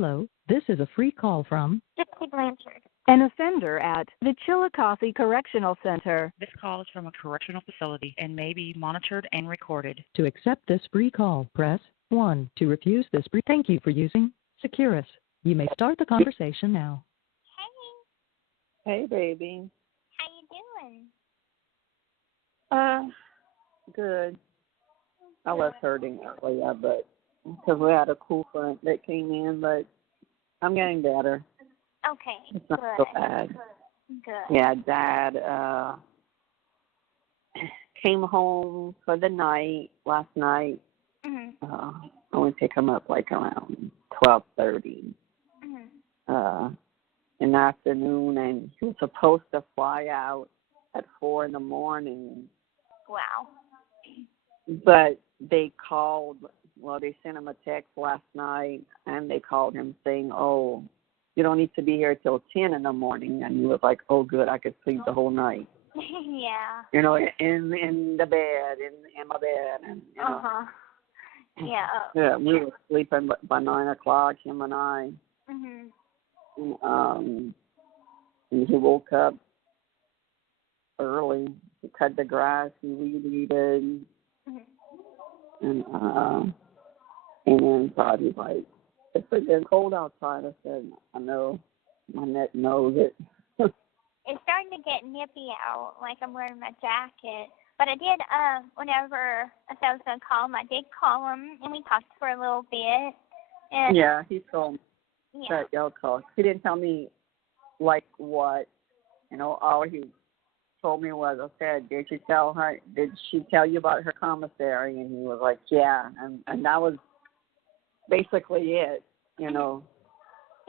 Hello, this is a free call from Gypsy Blanchard. An offender at the Chillicothe Correctional Center. This call is from a correctional facility and may be monitored and recorded. To accept this free call, press 1. To refuse this free, thank you for using Securus. You may start the conversation now. Hey. Hey, baby. How you doing? Good. I was hurting earlier, but because we had a cool front that came in, but I'm getting better. Okay. It's not good. so bad. Good. Yeah, Dad came home for the night last night. Mm-hmm. I went to pick him up like around 12:30 in the afternoon, and he was supposed to fly out at 4 in the morning. Wow. But they they sent him a text last night, and they called him saying, oh, you don't need to be here till 10 in the morning. And he was like, oh, good, I could sleep the whole night. Yeah. You know, in the bed, in my bed. And, you know. Uh-huh. Yeah. Yeah, we were sleeping by 9 o'clock, him and I. Mm-hmm. And he woke up early. He cut the grass, he weeded, and then thought he's like, it's freaking cold outside. I said, I know, my neck knows it. It's starting to get nippy out, like I'm wearing my jacket. But I did, whenever I said I was going to call him, I did call him, and we talked for a little bit. And, yeah, he told me that y'all talked. He didn't tell me, like, what, all he told me was, I said, did she tell you about her commissary? And he was like, yeah, and that was basically it, Yeah,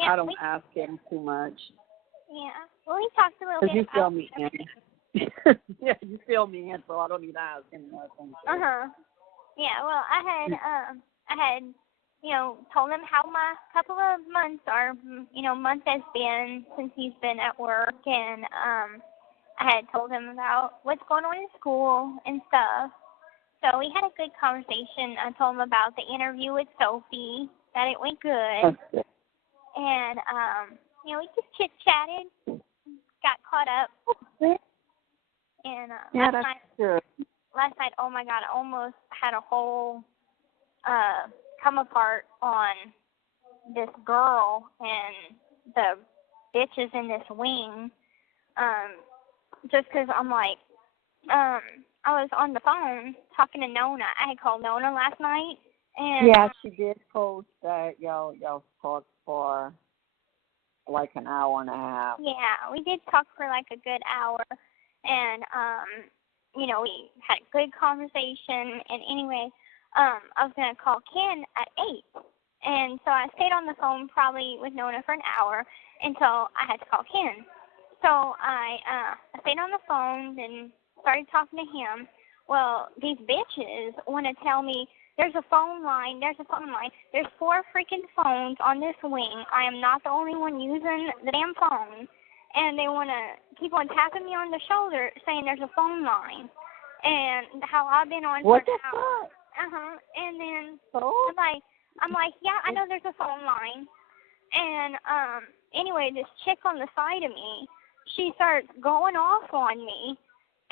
I don't ask him too much. Yeah, well, we talked a little bit. You fill me in. Yeah, you fill me in, so I don't need to ask him nothing. Yeah, well, I had, told him how my couple of months month has been since he's been at work, and I had told him about what's going on in school and stuff. So we had a good conversation. I told him about the interview with Sophie, that it went good. Okay. And, we just chit-chatted, got caught up. And yeah, that's good. Last night, oh, my God, I almost had a whole come apart on this girl and the bitches in this wing. Just because I'm like, I was on the phone talking to Nona. I had called Nona last night. And yeah, she did post that y'all talked for like an hour and a half. Yeah, we did talk for like a good hour. And, we had a good conversation. And anyway, I was going to call Ken at 8. And so I stayed on the phone probably with Nona for an hour until I had to call Ken. So I stayed on the phone and started talking to him. Well, these bitches want to tell me there's a phone line. There's 4 freaking phones on this wing. I am not the only one using the damn phone. And they want to keep on tapping me on the shoulder saying there's a phone line. And how I've been on what for the an hour. fuck? And then so? I'm like, yeah, I know there's a phone line. And anyway, this chick on the side of me, she starts going off on me,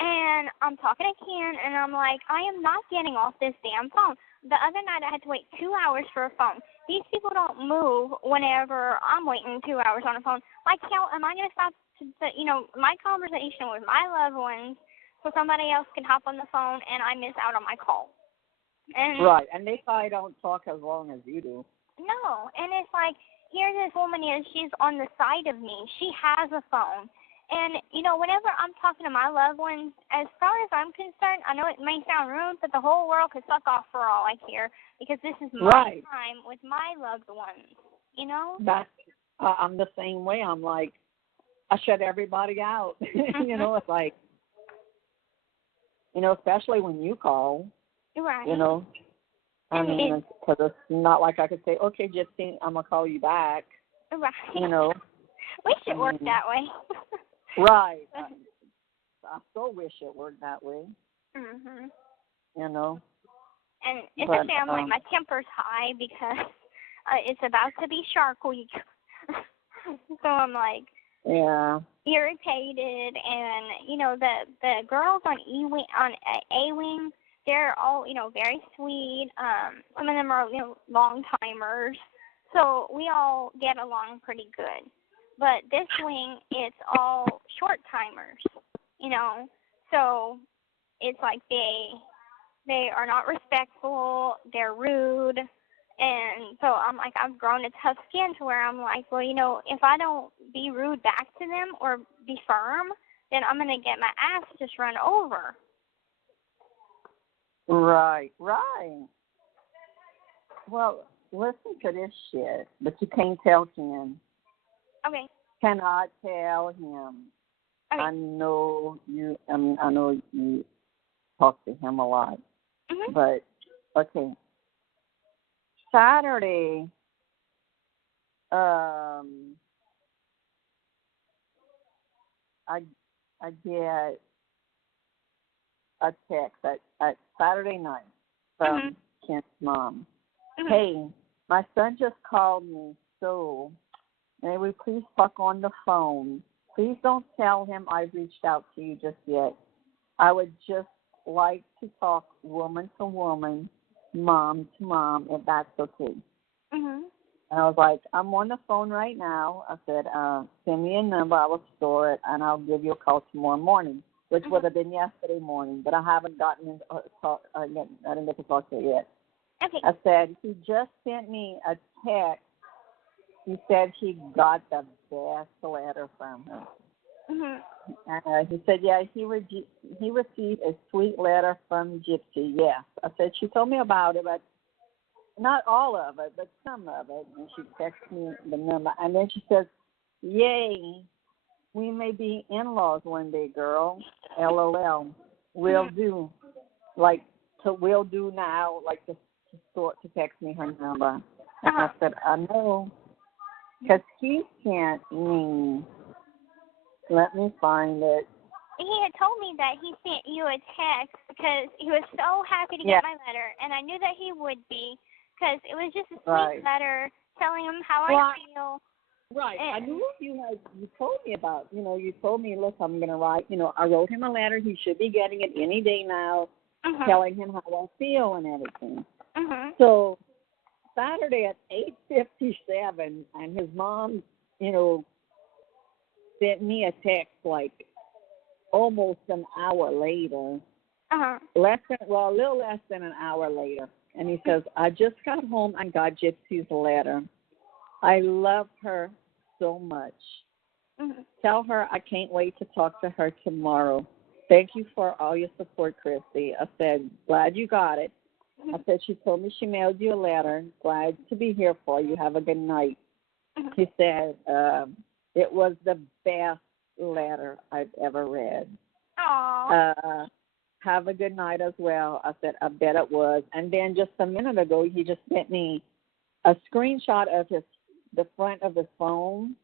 and I'm talking to Ken, and I'm like, I am not getting off this damn phone. The other night I had to wait 2 hours for a phone. These people don't move whenever I'm waiting 2 hours on a phone. Like, how am I going to stop, my conversation with my loved ones so somebody else can hop on the phone and I miss out on my call? And right, and they probably don't talk as long as you do. No, and it's like, here this woman is, she's on the side of me. She has a phone. And, whenever I'm talking to my loved ones, as far as I'm concerned, I know it may sound rude, but the whole world could suck off for all I care, because this is my time with my loved ones, That's, I'm the same way. I'm like, I shut everybody out. It's like, especially when you call. Right. I mean, because it's not like I could say, okay, Gypsy, I'm going to call you back. Right. We should work that way. Right. I so wish it worked that way. Mhm. And especially I'm like, my temper's high because it's about to be Shark Week. So I'm like, Yeah. irritated, and the girls on A wing, they're all very sweet. Some of them are long timers, so we all get along pretty good. But this wing, it's all short timers, so it's like they are not respectful, they're rude. And so I'm like, I've grown a tough skin to where I'm like, well, if I don't be rude back to them or be firm, then I'm going to get my ass just run over. Right. Well, listen to this shit, but you can't tell Ken. Okay. Cannot tell him. Okay. I know you talk to him a lot, but okay. Saturday, I get a text at Saturday night from Kent's mom. Hey, my son just called me, so may we please talk on the phone? Please don't tell him I've reached out to you just yet. I would just like to talk woman to woman, mom to mom, if that's okay. And I was like, I'm on the phone right now. I said, send me a number. I will store it, and I'll give you a call tomorrow morning, which would have been yesterday morning, but I haven't gotten I didn't get to talk to her yet. Okay. I said, he just sent me a text. He said he got the best letter from her. He said, yeah, he received a sweet letter from Gypsy. Yes. I said, she told me about it, but not all of it, but some of it. And she texted me the number. And then she says, yay, we may be in-laws one day, girl. LOL. We'll do. We'll do now, to text me her number. And I said, I know. Because he sent me, let me find it. He had told me that he sent you a text because he was so happy to get my letter, and I knew that he would be because it was just a sweet letter telling him how I feel. Right. I knew you told me about, you told me, look, I'm going to write, I wrote him a letter. He should be getting it any day now, telling him how I feel and everything. So Saturday at 8:57, and his mom, sent me a text almost an hour later, a little less than an hour later, and he says, I just got home and got Gypsy's letter. I love her so much. Tell her I can't wait to talk to her tomorrow. Thank you for all your support, Kristy. I said, glad you got it. I said, she told me she mailed you a letter. Glad to be here for you. Have a good night. He said, it was the best letter I've ever read. Have a good night as well. I said, I bet it was. And then just a minute ago, he just sent me a screenshot of the front of his phone.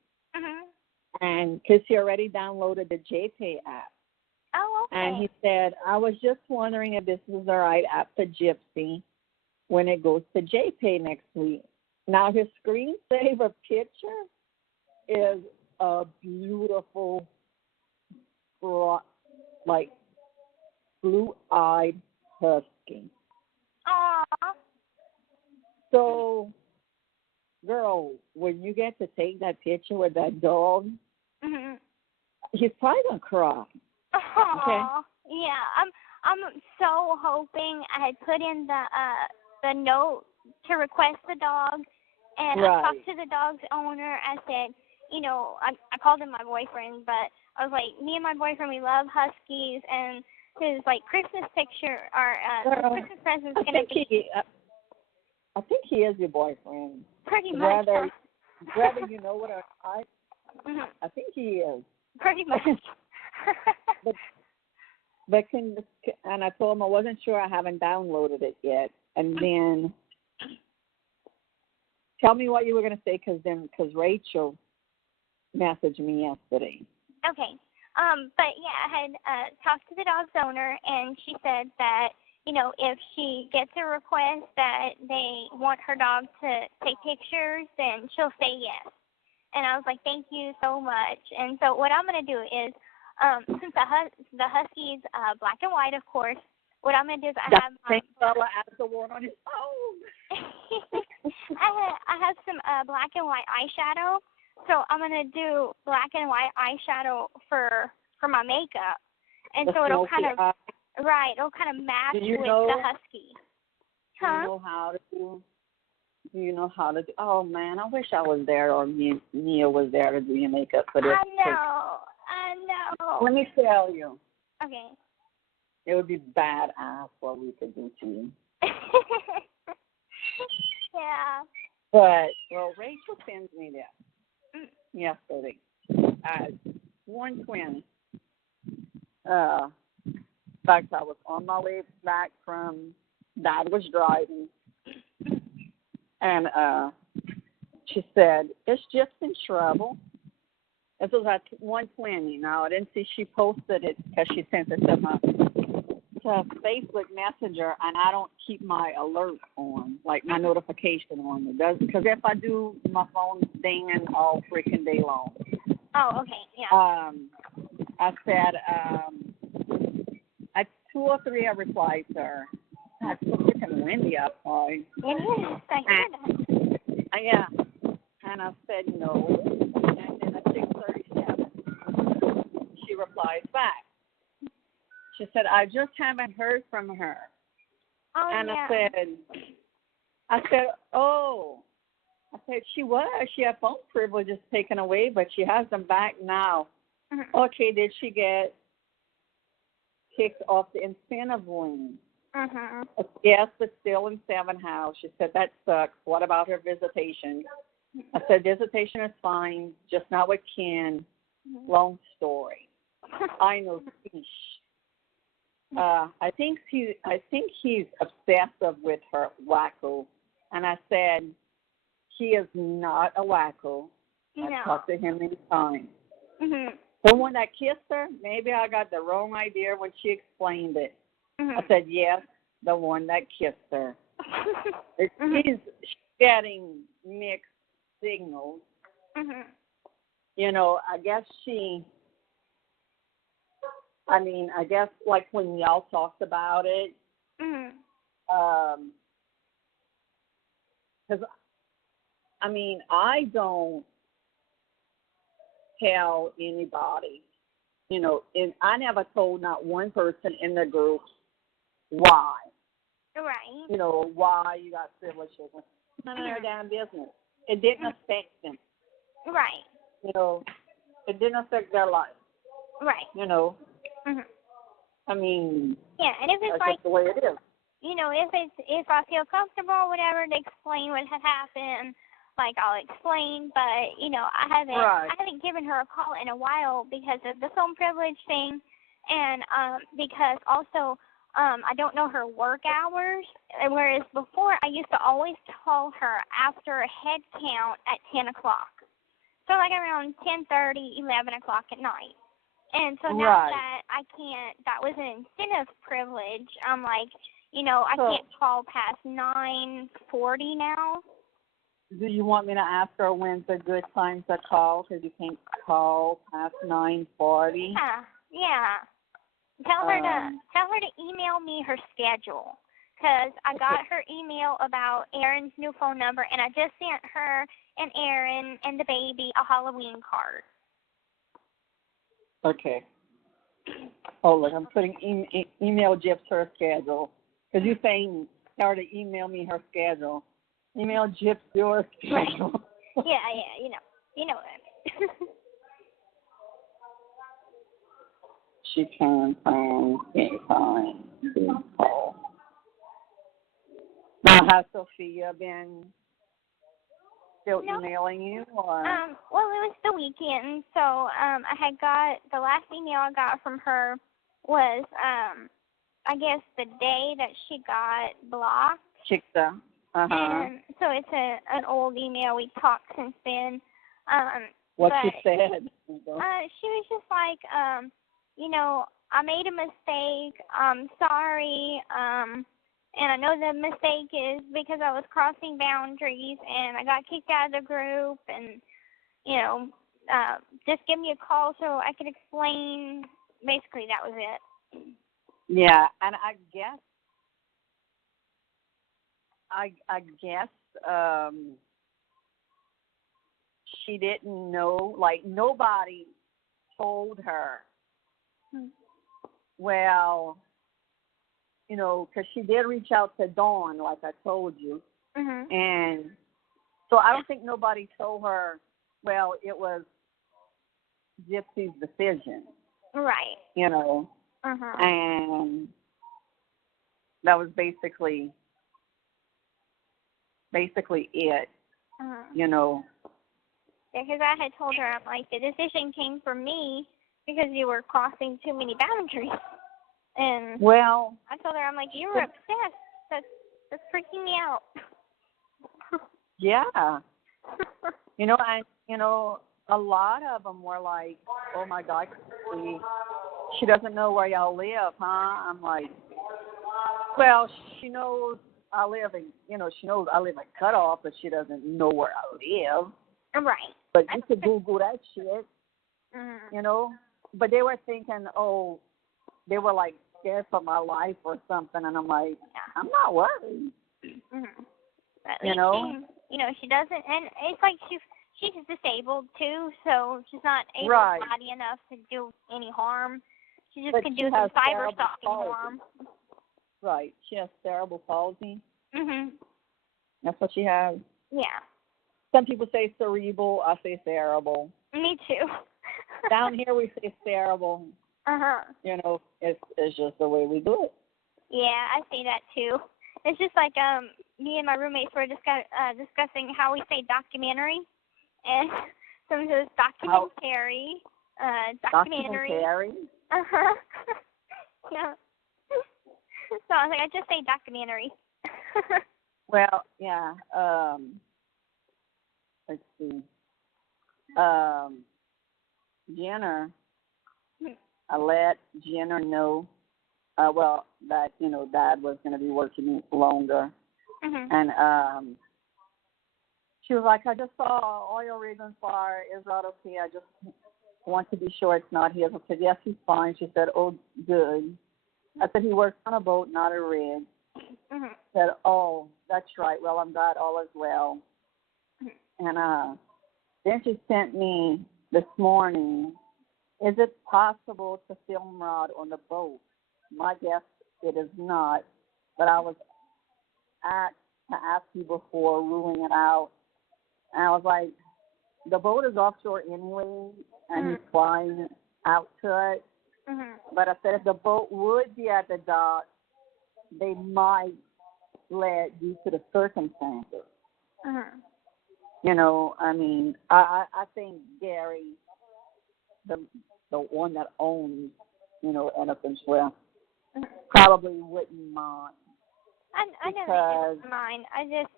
And because he already downloaded the JPay app. Oh, okay. And he said, I was just wondering if this is the right app for Gypsy when it goes to JPay next week. Now, his screensaver picture is a beautiful, blue-eyed husky. Aww. So, girl, when you get to take that picture with that dog, he's probably going to cry. Okay. Yeah, I'm so hoping I had put in the note to request the dog, and I talked to the dog's owner. I said, I called him my boyfriend, but I was like, me and my boyfriend, we love huskies, and his Christmas picture or Christmas present's gonna be. I think he is your boyfriend. Pretty much. Whether you know what I think he is. Pretty much. But and I told him I wasn't sure. I haven't downloaded it yet. And then tell me what you were going to say, because Rachel messaged me yesterday. Okay. But yeah, I had talked to the dog's owner, and she said that if she gets a request that they want her dog to take pictures, then she'll say yes. And I was like, thank you so much. And so what I'm going to do is, since the husky's black and white, of course, what I'm going to do is I have fella as the one on his phone. I have some black and white eyeshadow. So I'm going to do black and white eyeshadow for my makeup. And so it'll kind of, it'll kind of match with the husky. Huh? Do you know how to do? Oh, man, I wish I was there or Nia was there to do your makeup for this. I know. Let me tell you. Okay. It would be badass what we could do to you. Yeah. But, Rachel sends me this yesterday at 1:20. In fact, I was on my way back from Dad was driving, and she said, "It's just in trouble." This was at 1:20. Now I didn't see she posted it because she sent it to my Facebook Messenger, and I don't keep my alert on, like my notification on. It does because if I do, my phone's dinging all freaking day long. Oh, okay, yeah. I said, I 2 or 3 I replied to her. It's so freaking windy outside. It is. I hear that. Yeah. And I said no. And then at 6:37, she replies back. She said, I just haven't heard from her. Oh, and yeah. I said, she had phone privileges taken away, but she has them back now. Mm-hmm. Okay, did she get kicked off the incentive wing? Mm-hmm. Yes, but still in 7 House. She said, that sucks. What about her visitation? I said, visitation is fine, just not with Ken. Mm-hmm. Long story. I know fish. I think he's obsessive with her wacko. And I said, he is not a wacko. No. I talked to him many times. Mm-hmm. The one that kissed her, maybe I got the wrong idea when she explained it. Mm-hmm. I said, yes, the one that kissed her. Mm-hmm. She's getting mixed signals. Mm-hmm. I guess like when y'all talked about it, because, I don't tell anybody, and I never told not one person in the group why. Right. Why you got privileges. None of their damn business. It didn't affect them. Right. It didn't affect their life. Right. Mm-hmm. Yeah, and if it's that's just the way it is. If I feel comfortable, whatever, to explain what had happened, like I'll explain. But I haven't given her a call in a while because of the phone privilege thing, and because also I don't know her work hours. Whereas before, I used to always call her after a head count at 10 o'clock, so like around 10:30, 11 o'clock at night. And so now that I can't, that was an incentive privilege. I'm like, I can't call past 9:40 now. Do you want me to ask her when's a good time to call? Because you can't call past 9:40. Yeah. Tell her to email me her schedule. Because I got her email about Aaron's new phone number, and I just sent her and Aaron and the baby a Halloween card. Okay. Oh, look, I'm putting email Gypsy her schedule. Because you're saying her to email me her schedule. Email Gypsy your schedule. Yeah, you know what I mean. She can find anytime to call. Now, has Sophia been still emailing you? Or? Well, it was the weekend, so I had got, the last email I got from her was, I guess, the day that she got blocked. Chicksa. And so it's an old email. We talked since then. What she said? She was just like, I made a mistake. I'm sorry. And I know the mistake is because I was crossing boundaries and I got kicked out of the group and, just give me a call so I can explain. Basically, that was it. Yeah, and I guess she didn't know, like nobody told her. Well, because she did reach out to Dawn, like I told you. And so I don't think nobody told her, well, it was Gypsy's decision. Right. And that was basically it, Yeah, because I had told her, I'm like, the decision came from me because you were crossing too many boundaries. And well, I told her, I'm like, you were obsessed. That's freaking me out. yeah. A lot of them were like, oh my God, she doesn't know where y'all live, huh? I'm like, well, she knows I live in, she knows I live in Cutoff, but she doesn't know where I live. Right. But you could Google that shit, But they were thinking, oh, they were like scared for my life or something, and I'm like, I'm not worried. At least she doesn't, and it's like she's disabled too, so she's not able-bodied enough to do any harm. She just can do some cyber-stalking harm. Right. She has cerebral palsy. Mhm. That's what she has. Yeah. Some people say cerebral. I say cerebral. Me too. Down here we say cerebral. It's just the way we do it. Yeah, I say that too. It's just like me and my roommates were discussing how we say documentary, and some says documentary, documentary. Documentary. Yeah. So I was like, I just say documentary. Well, yeah. Let's see. Jenner. I let Jenner know. That Dad was going to be working longer, and she was like, I just saw oil reasons fire. Is that okay? I just want to be sure it's not his. I said, yes, he's fine. She said, oh, good. I said, he works on a boat, not a rig. Said, oh, that's right. Well, I'm glad all is well. And then she sent me this morning, is it possible to film Rod on the boat? My guess, it is not. But I was asked to ask you before ruling it out. And I was like, the boat is offshore anyway, and he's flying out to it. But I said if the boat would be at the dock, they might let due to the circumstances. I mean, I think Gary, the one that owns, Innocence Well, probably wouldn't mind. I never did mind. I just,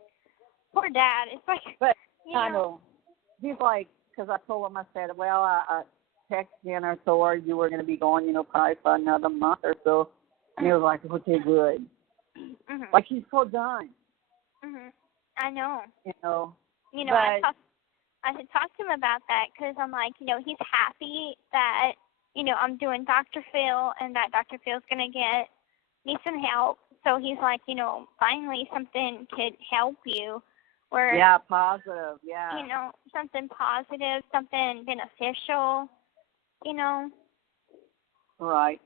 poor Dad. It's like, but I know. He's like, because I told him, I said, well, I texted Jenner, told you were going to be going, probably for another month or so. And he was like, okay, good. Like, he's so done. I know. But I should talk to him about that because I'm like, he's happy that, I'm doing Dr. Phil and that Dr. Phil's going to get me some help. So he's like, finally something could help you. Where, yeah, positive, yeah. Something positive, something beneficial, Right.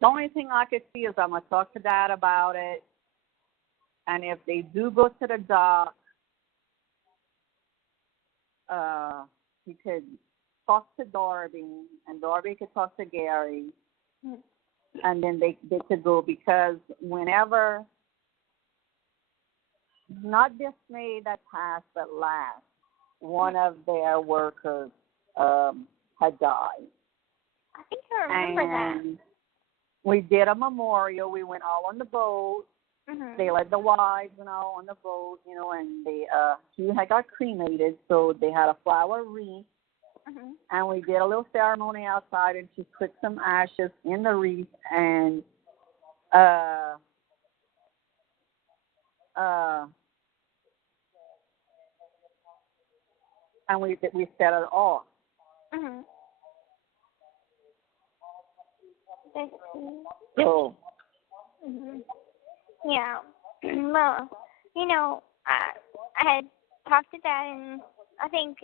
The only thing I could see is I'm going to talk to Dad about it. And if they do go to the dock, he could talk to Darby, and Darby could talk to Gary, and then they could go, because whenever, not this May that passed, but last, one of their workers had died. I think I remember and that. We did a memorial. We went all on the boat. They led the wives and all on the boat, and they he had got cremated, so they had a flower wreath and we did a little ceremony outside, and she put some ashes in the wreath, and we set it off. So. Yeah. Well, I had talked to Dad, and I think,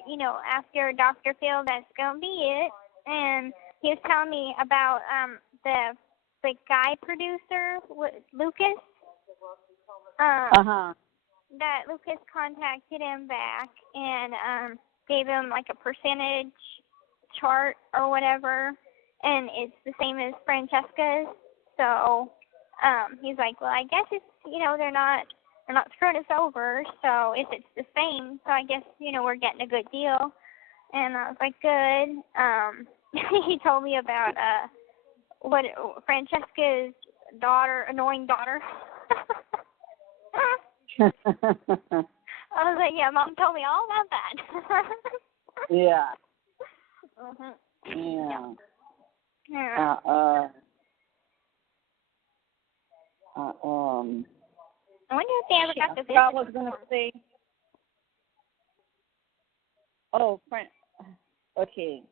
after Dr. Phil, that's going to be it. And he was telling me about the guy producer, Lucas. That Lucas contacted him back and gave him like a percentage chart or whatever, and it's the same as Francesca's. So he's like, well, I guess it's, they're not screwing us over, so if it's the same, so I guess, we're getting a good deal. And I was like, good. He told me about what Francesca's annoying daughter. I was like, yeah, Mom told me all about that. Yeah. Yeah. I wonder if they ever got to visit. I was going to say, okay,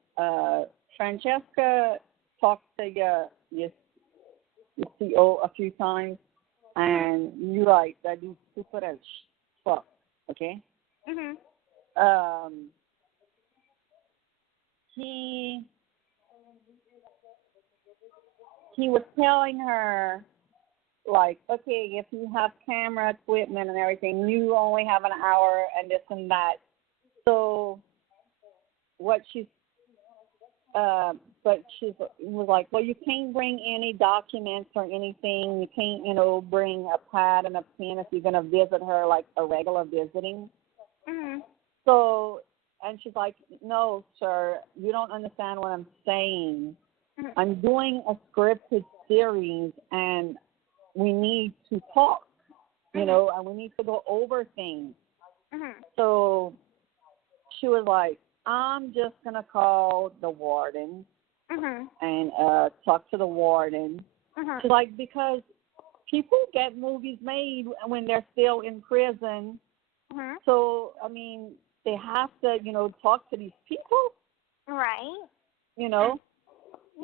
Francesca talked to your CO a few times, and you're right, that dude's stupid as fuck, okay? He was telling her, like, okay, if you have camera equipment and everything, you only have an hour and this and that. So what was like, well, you can't bring any documents or anything. You can't, bring a pad and a pen if you're going to visit her like a regular visiting. So, and she's like, no, sir, you don't understand what I'm saying. I'm doing a scripted series, and we need to talk, and we need to go over things. So she was like, I'm just going to call the warden and talk to the warden. She's like, because people get movies made when they're still in prison. So, I mean, they have to, talk to these people. Right.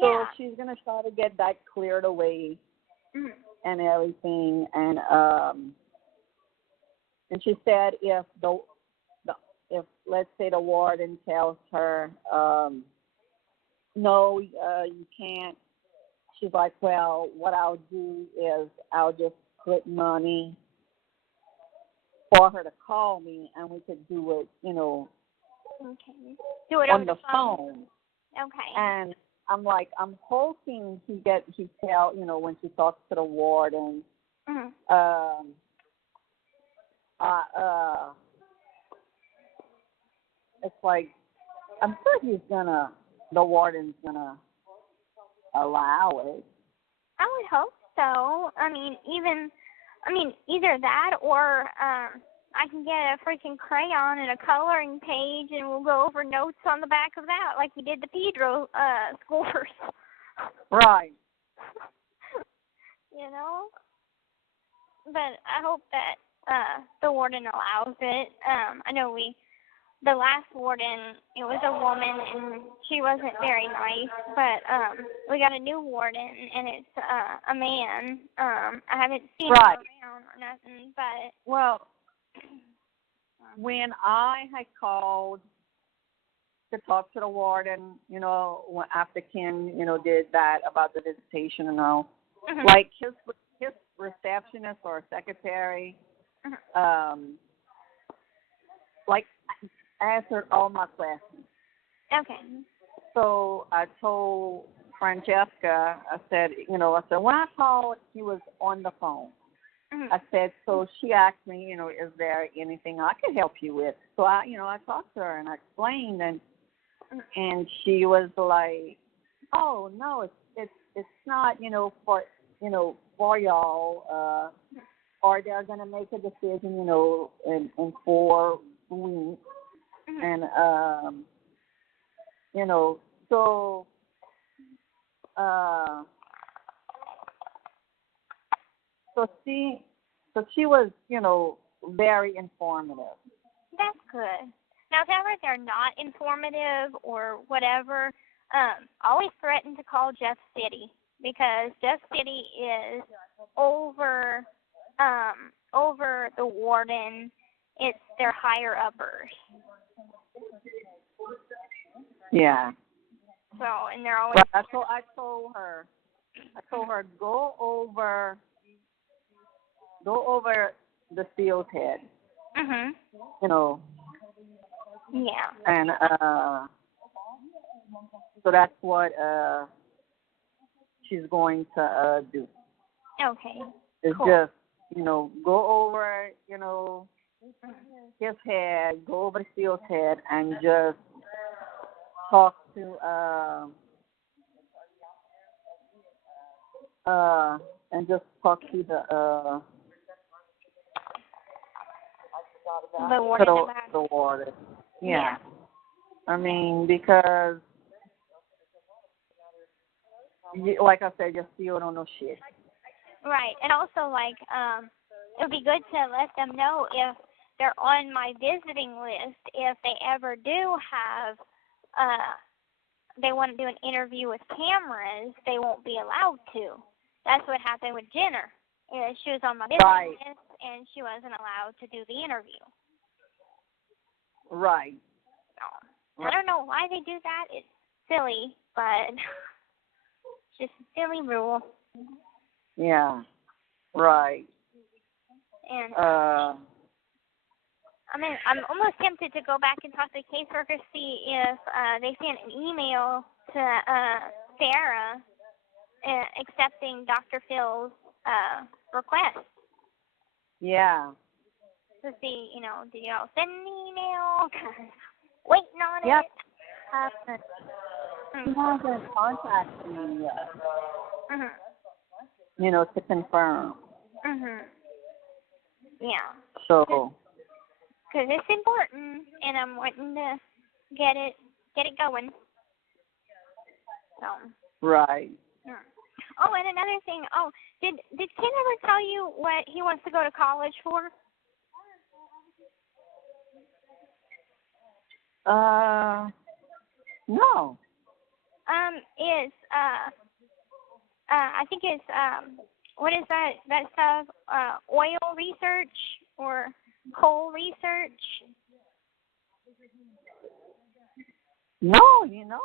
So she's going to try to get that cleared away and everything. And she said if let's say the warden tells her, no, you can't, she's like, well, what I'll do is I'll just put money for her to call me, and we could do it, okay. Do it on over the phone. Okay. And I'm like, I'm hoping he tell, when she talks to the warden, it's like, I'm sure the warden's gonna allow it. I would hope so. Either that or I can get a freaking crayon and a coloring page, and we'll go over notes on the back of that, like we did the Pedro scores. Right. But I hope that the warden allows it. I know the last warden, it was a woman, and she wasn't very nice, but we got a new warden, and it's a man. I haven't seen him around or nothing, but... Well, when I had called to talk to the warden, after Ken, did that about the visitation and all, like his receptionist or secretary, like, answered all my questions. Okay. So I told Francesca, I said, when I called, he was on the phone. I said, so she asked me, is there anything I could help you with? So I talked to her and I explained, and she was like, oh no, it's not, for y'all, or they're gonna make a decision, in 4 weeks. And you know, so she was, you know, very informative. That's good. Now, if ever they're not informative or whatever, always threaten to call Jeff City, because Jeff City is over the warden. It's their higher uppers. Yeah. So, and they're always. But I told her, go over the field head. Mhm. You know. Yeah. And so that's what she's going to do. Okay. It's cool. just, you know, go over, you know, his head, go over the field head, and just talk to the warden about the warden. Yeah. I mean, because, like I said, you still don't know shit. Right, and also like it would be good to let them know if they're on my visiting list. If they ever do have, they want to do an interview with cameras, they won't be allowed to. That's what happened with Jenner. She was on my visiting list, and she wasn't allowed to do the interview. Right. So, I don't know why they do that. It's silly, but it's just a silly rule. Yeah. Right. And I'm almost tempted to go back and talk to caseworkers, see if they sent an email to Sarah accepting Dr. Phil's request. Yeah. To see, you know, did y'all send an email? Waiting on Yep. it. She hasn't contacted me yet. Mhm. You know, to confirm. Mhm. Yeah. So. Because it's important, and I'm wanting to get it going. So. Right. Oh, and another thing. Oh, did Ken ever tell you what he wants to go to college for? No. I think it's what is that stuff? Oil research or coal research? No, you know,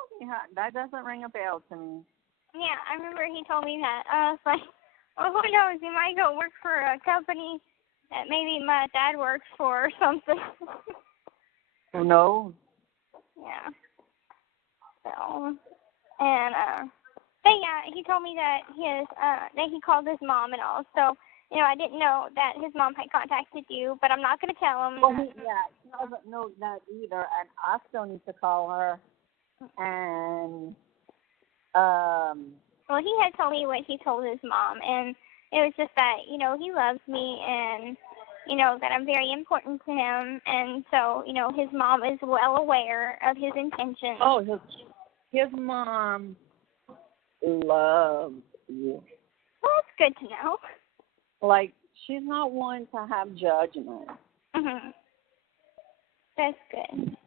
that doesn't ring a bell to me. Yeah, I remember he told me that. I was like, well, who knows? He might go work for a company that maybe my dad works for or something. Who knows? Yeah. So, and but yeah, he told me that that he called his mom and all. So, you know, I didn't know that his mom had contacted you, but I'm not going to tell him. Well, he doesn't know that either, and I still need to call her. And well, he had told me what he told his mom, and it was just that, you know, he loves me, and you know that I'm very important to him, and so, you know, his mom is well aware of his intentions. Oh, his mom loves you. Well, that's good to know. Like, she's not one to have judgment. Mhm. That's good.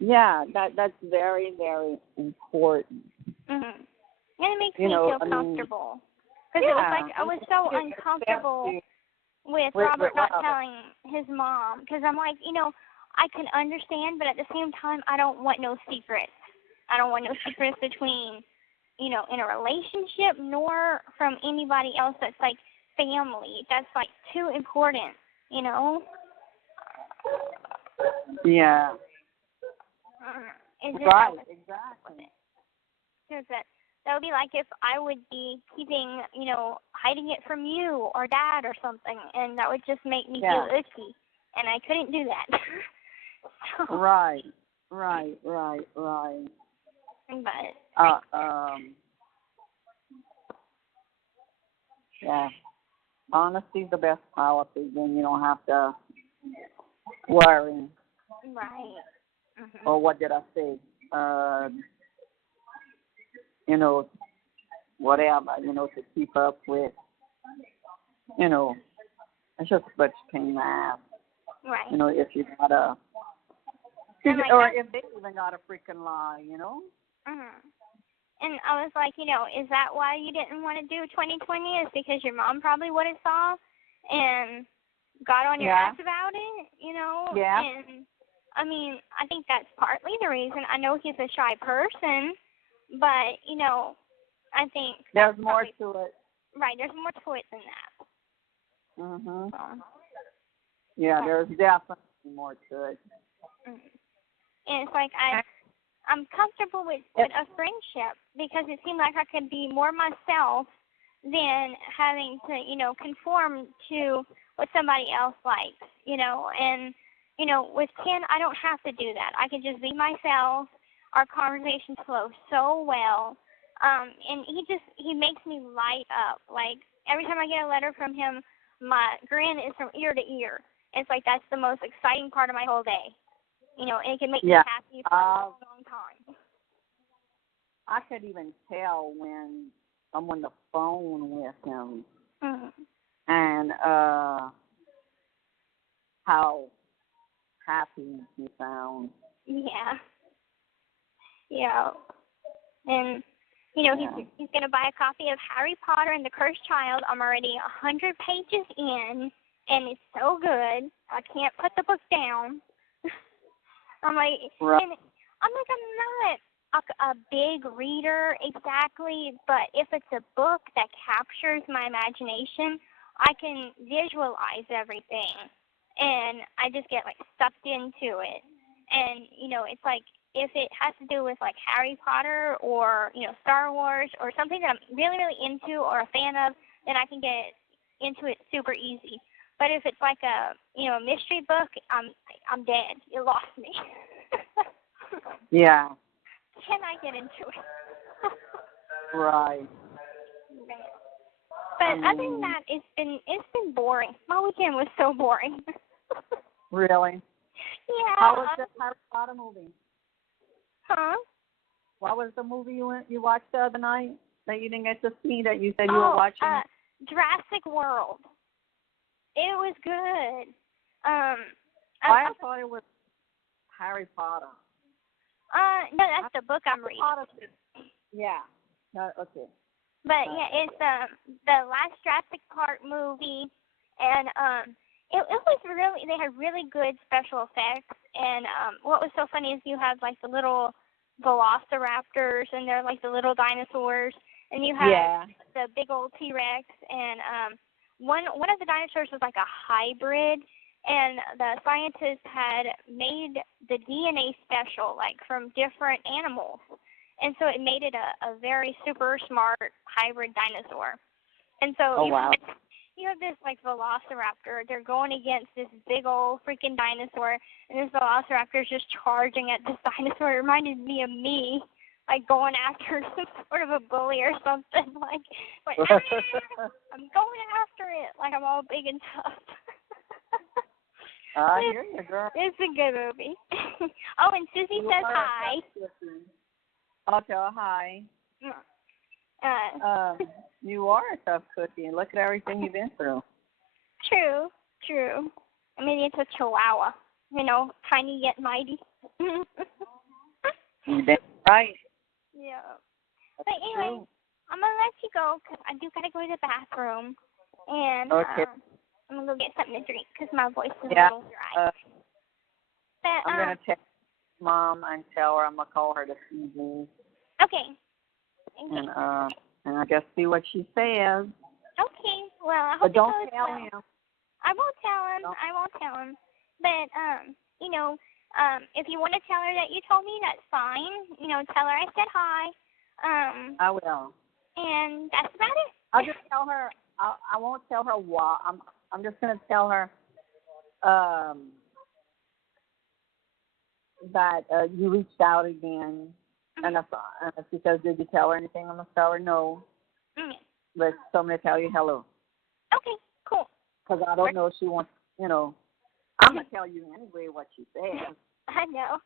Yeah, that's very, very important. Mhm. And it makes You me know, feel comfortable. Because it was like I was so uncomfortable with Robert not telling his mom. Because I'm like, you know, I can understand, but at the same time, I don't want no secrets. I don't want no secrets between, you know, in a relationship, nor from anybody else that's like family. That's like too important, you know? Yeah. Right, exactly. Because that would be like if I would be keeping, you know, hiding it from you or Dad or something, and that would just make me feel icky, and I couldn't do that. So, Right. But yeah, honesty is the best policy. Then you don't have to worry. right. Mhm. Or what did I say? you know, whatever, you know, to keep up with, you know, it's just what you can have. Right. You know, if you got a, or if they even got a freaking lie, you know. Mhm. And I was like, you know, is that why you didn't want to do 2020? Is because your mom probably would have saw and got on your ass about it, you know? Yeah. And I mean, I think that's partly the reason. I know he's a shy person, but you know, I think there's more to it. Right, there's more to it than that. Mhm. So, yeah, there's definitely more to it. and it's like I'm comfortable with a friendship because it seemed like I could be more myself than having to, you know, conform to what somebody else likes, you know. And, you know, with Ken, I don't have to do that. I can just be myself. Our conversations flow so well. And he makes me light up. Like, every time I get a letter from him, my grin is from ear to ear. It's like that's the most exciting part of my whole day. You know, and it can make me happy for a long, long time. I could even tell when I'm on the phone with him and how happy he sounds. Yeah. Yeah. And, you know, he's going to buy a copy of Harry Potter and the Cursed Child. I'm already 100 pages in, and it's so good. I can't put the book down. I'm like, and I'm not a big reader exactly, but if it's a book that captures my imagination, I can visualize everything, and I just get like sucked into it. And you know, it's like if it has to do with like Harry Potter or you know Star Wars or something that I'm really really into or a fan of, then I can get into it super easy. But if it's like a you know mystery book, I'm dead. You lost me. Yeah. Can I get into it? Right. But other than that, it's been boring. My weekend was so boring. Really? Yeah. How was the Harry Potter movie? Huh? What was the movie you watched the other night that you didn't get to see that you said you were watching? Jurassic World. It was good. I thought it was Harry Potter. No, that's the book I'm reading. Yeah. Okay. But yeah, it's the last Jurassic Park movie, and it was really, they had really good special effects. And what was so funny is you have like the little velociraptors, and they're like the little dinosaurs, and you have the big old T-Rex, and one of the dinosaurs was like a hybrid. And the scientists had made the DNA special, like from different animals. And so it made it a very super smart hybrid dinosaur. And so you have this like velociraptor. They're going against this big old freaking dinosaur. And this velociraptor is just charging at this dinosaur. It reminded me of me, like going after some sort of a bully or something. Like I'm going after it. Like I'm all big and tough. I hear you, girl. It's a good movie. Oh, and Susie says hi. I'll tell her hi. You are a tough cookie. Look at everything you've been through. True. I mean, it's a chihuahua. You know, tiny yet mighty. That's right. Yeah. But anyway, I'm going to let you go because I do got to go to the bathroom. And I'm going to go get something to drink because my voice is a little dry. I'm going to text Mom and tell her I'm going to call her this evening. Okay. And I guess see what she says. Okay. Well, I hope but don't it goes tell well. him. I won't tell him. But, you know, if you want to tell her that you told me, that's fine. You know, tell her I said hi. I will. And that's about it. I'll just tell her. I won't tell her why. I'm just going to tell her that you reached out again. And if she says, did you tell her anything? I'm going to tell her no. But so I'm going to tell you hello. Okay, cool. Because I don't know if she wants, you know. I'm going to tell you anyway what she says. I know.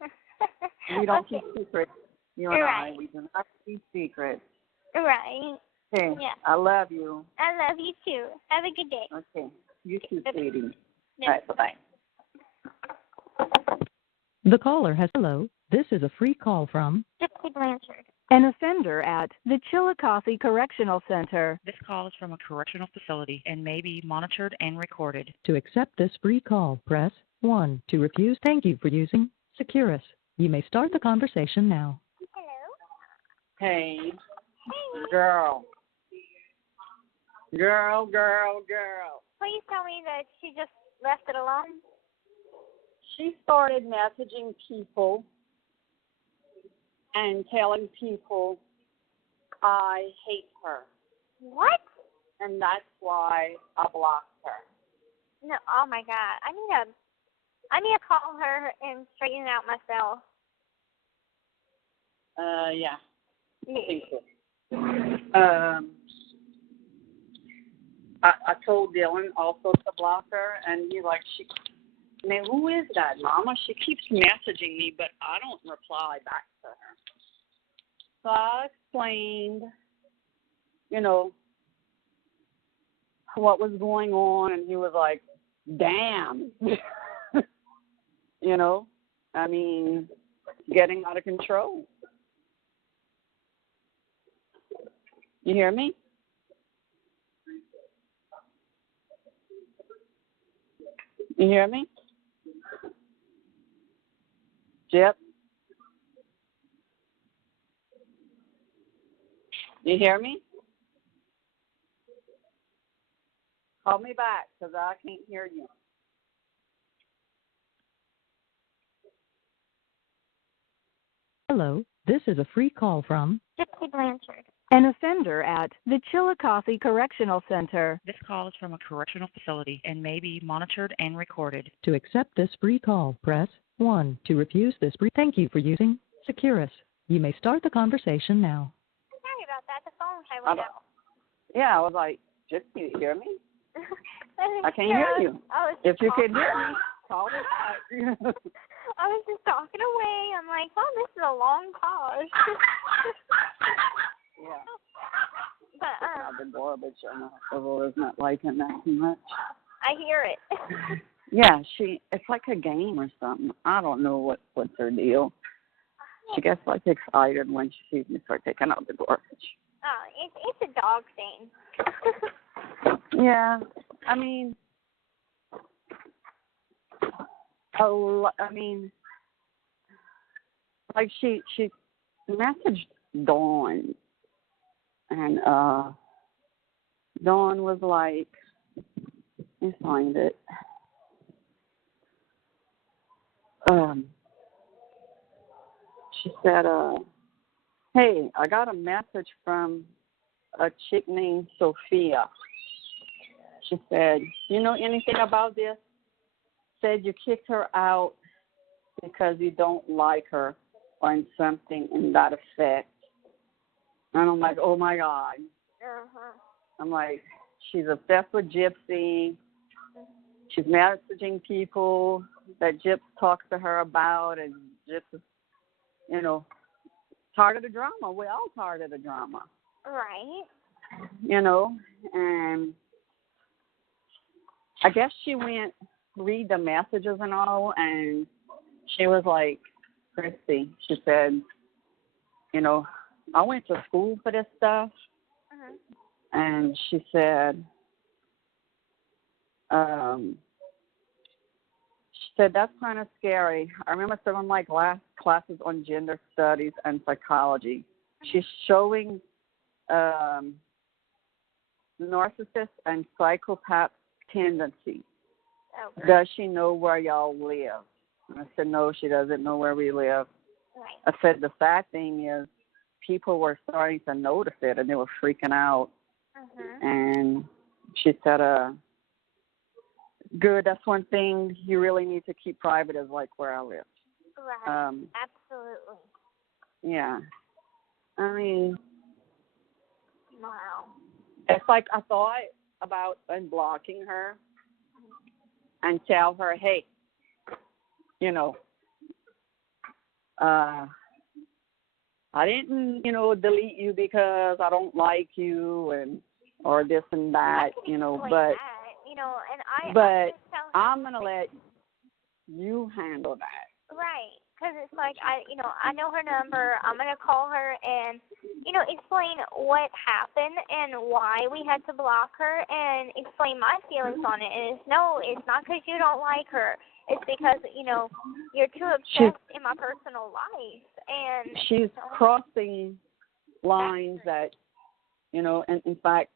We don't Okay. keep secrets. You and Right. I, we do not keep secrets. Right. Okay. Yeah. I love you. I love you too. Have a good day. Okay. You too, Okay. sweetie. Yeah. All right. Bye-bye. The caller has hello. This is a free call from Gypsy Blanchard. An offender at the Chillicothe Correctional Center. This call is from a correctional facility and may be monitored and recorded. To accept this free call, press 1. To refuse, thank you for using Securus. You may start the conversation now. Hello. Hey, Hey. girl. Girl. Please tell me that she just left it alone. She started messaging people and telling people I hate her. What? And that's why I blocked her. No. Oh my God. I need to call her and straighten it out myself. Yeah. I think so. I told Dylan also to block her, and he's like, man, who is that, Mama? She keeps messaging me, but I don't reply back to her. So I explained, what was going on, and he was like, damn. I mean, getting out of control. You hear me? You hear me? Jip? You hear me? Call me back, because I can't hear you. Hello, this is a free call from Gypsy Blanchard. An offender at the Chillicothe Correctional Center. This call is from a correctional facility and may be monitored and recorded. To accept this free call, press 1. To refuse this free, thank you for using Securus. You may start the conversation now. Sorry about that. The phone went out. Yeah, I was like, Gypsy, you hear me? I can't hear you. If you can hear me, call me back. I was just talking away. I'm like, oh, this is a long pause. Yeah. But Not the garbage. Aurora's not liking that too much. I hear it. Yeah, it's like a game or something. I don't know what's her deal. She gets like excited when she sees me start taking out the garbage. It's a dog thing. Yeah, I mean, like she messaged Dawn, and Dawn was like, let me find it. She said, hey, I got a message from a chick named Sophia. She said, you know anything about this? Said you kicked her out because you don't like her or something in that effect. And I'm like, oh my God. Uh-huh. I'm like, she's obsessed with Gypsy. She's messaging people that Gyps talks to her about, and Gyps is, tired of the drama. We're all tired of the drama. Right. And I guess she went read the messages and all, and she was like, Kristy, she said, I went to school for this stuff. Uh-huh. And she said, that's kind of scary. I remember some of my classes on gender studies and psychology. She's showing narcissist and psychopath tendencies. Okay. Does she know where y'all live? And I said, no, she doesn't know where we live. Right. I said, the sad thing is people were starting to notice it, and they were freaking out. Uh-huh. And she said, good, that's one thing you really need to keep private is like where I live. Right. Absolutely. Yeah. I mean, Wow. it's like I thought about unblocking her and tell her, hey, I didn't, delete you because I don't like you or this and that, but but and but I'm gonna let you handle that. Right, because it's like I know her number. I'm gonna call her and explain what happened and why we had to block her and explain my feelings on it. And it's not because you don't like her. It's because you're too obsessed in my personal life, and she's crossing lines that and in fact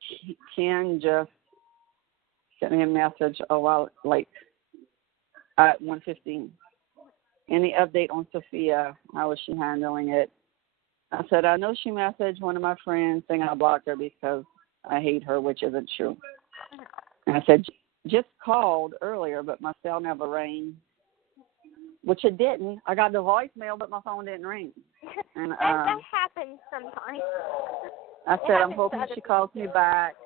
Ken just sent me a message at 1:15. Any update on Sophia? How is she handling it? I said, I know she messaged one of my friends saying I blocked her because I hate her, which isn't true. And I said, just called earlier, but my cell never rang, which it didn't. I got the voicemail, but my phone didn't ring. And that happens sometimes. I said, I'm hoping she calls me back.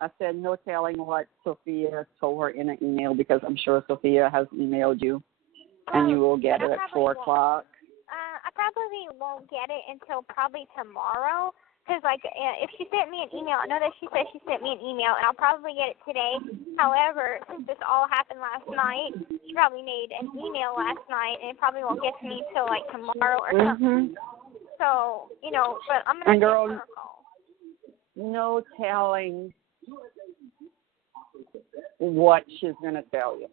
I said, no telling what Sophia told her in an email because I'm sure Sophia has emailed you, and you will get it at 4 o'clock. I probably won't get it until probably tomorrow. Because, if she sent me an email, I know that she said she sent me an email, and I'll probably get it today. However, since this all happened last night, she probably made an email last night, and it probably won't get to me till, tomorrow or something. So, but I'm going to give her a call. No telling what she's going to tell you.